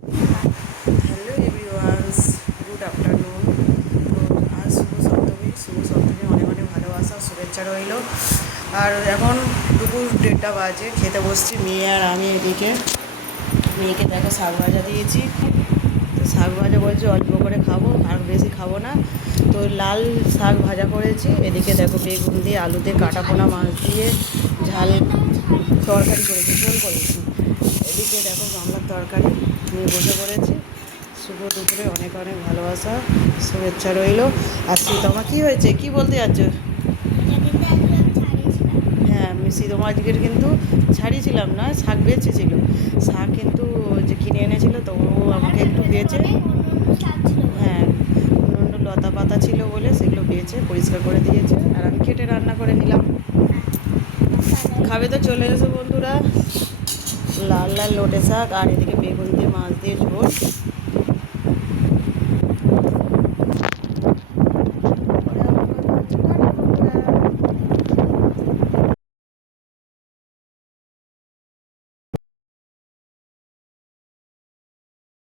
Hello everyone's, good afternoon. তো আজ শুভ সপ্তমী অনেক অনেক ভালোবাসা শুভেচ্ছা রইল। আর এখন দুপুর 1:30 বাজে, খেতে বসছি মেয়ে আর আমি। এদিকে মেয়েকে দেখো শাক ভাজা দিয়েছি, তো শাক ভাজা বলছি অল্প করে খাবো, আর বেশি খাবো না। তো লাল শাক ভাজা করেছি। এদিকে দেখো বেগুন দিয়ে আলু দিয়ে কাটা পোনা মাছ দিয়ে ঝাল তরকারি করেছি, ঝোল করেছি। এদিকে দেখো গামলার তরকারি নিয়ে বসে পড়েছি। শুভ দুপুরে অনেক অনেক ভালোবাসা শুভেচ্ছা রইল। আর সীতমা কী হয়েছে, কি বলতে যাচ্ছ? হ্যাঁ, আমি সীতমা আজকের কিন্তু ছাড়িয়েছিলাম না, শাক বেচেছিল। শাক কিন্তু যে কিনে এনেছিল, তো ও আমাকে একটু বেচে, হ্যাঁ, অন্য লতা পাতা ছিল বলে সেগুলো বেচে পরিষ্কার করে দিয়েছে, আর আমি কেটে রান্না করে নিলাম। খাবে তো চলে এসো বন্ধুরা। লাল লাল লোটে শাক আর এদিকে বেগুন দিয়ে মাছ দিয়ে ঝোল।